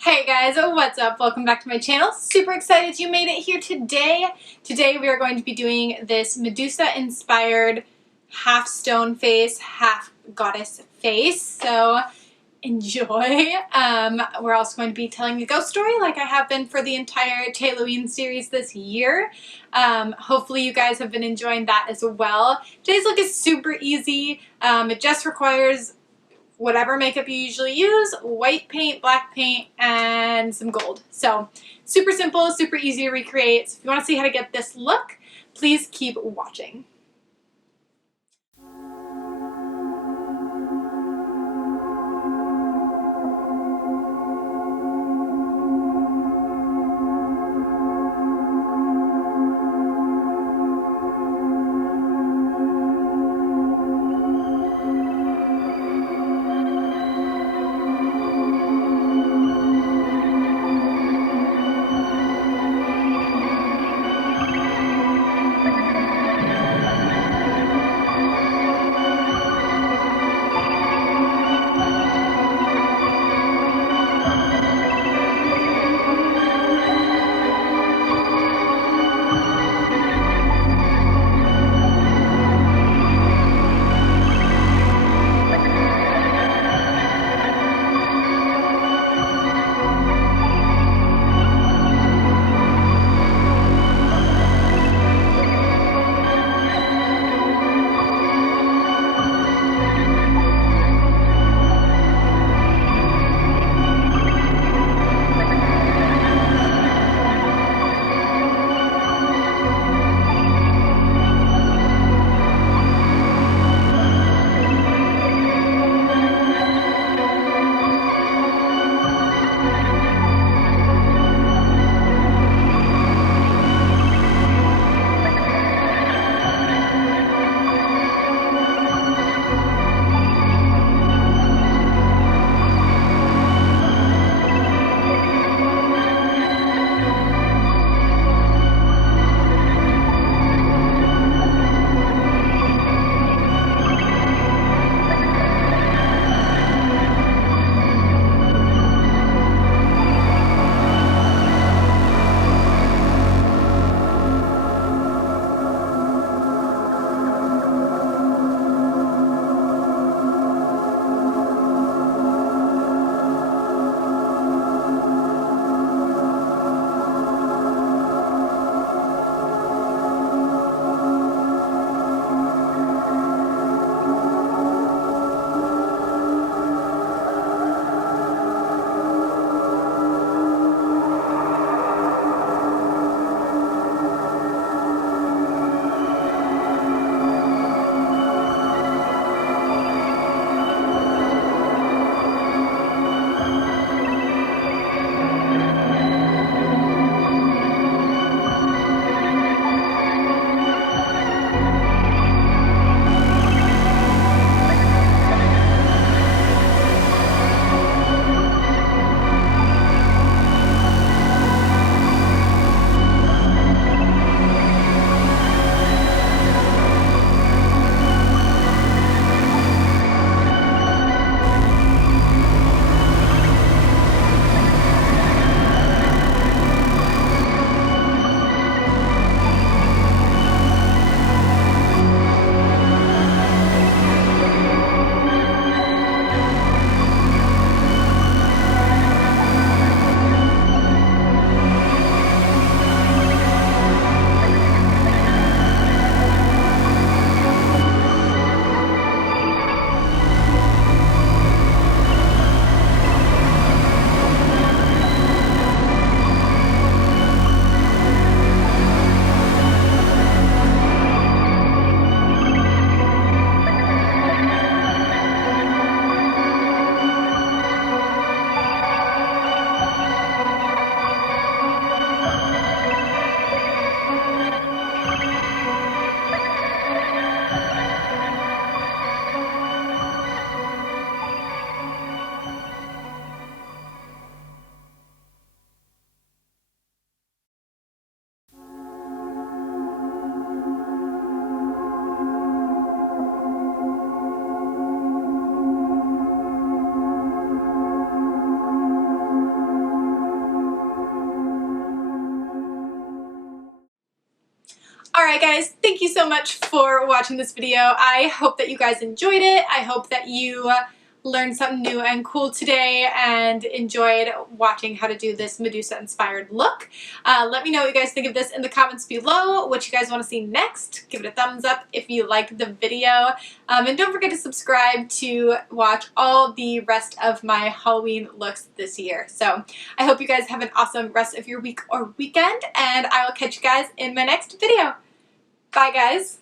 Hey guys, what's up? Welcome back to my channel. Super excited you made it here today. Today we are going to be doing this Medusa inspired half stone face, half goddess face. So enjoy. We're also going to be telling a ghost story like I have been for the entire Halloween series this year. Hopefully you guys have been enjoying that as well. Today's look is super easy. It just requires whatever makeup you usually use, white paint, black paint, and some gold. So super simple, super easy to recreate. So if you want to see how to get this look, please keep watching. Alright guys, thank you so much for watching this video. I hope that you guys enjoyed it. I hope that you learned something new and cool today and enjoyed watching how to do this Medusa inspired look. Let me know what you guys think of this in the comments below, what you guys want to see next. Give it a thumbs up if you liked the video. And don't forget to subscribe to watch all the rest of my Halloween looks this year. So I hope you guys have an awesome rest of your week or weekend, and I will catch you guys in my next video. Bye guys!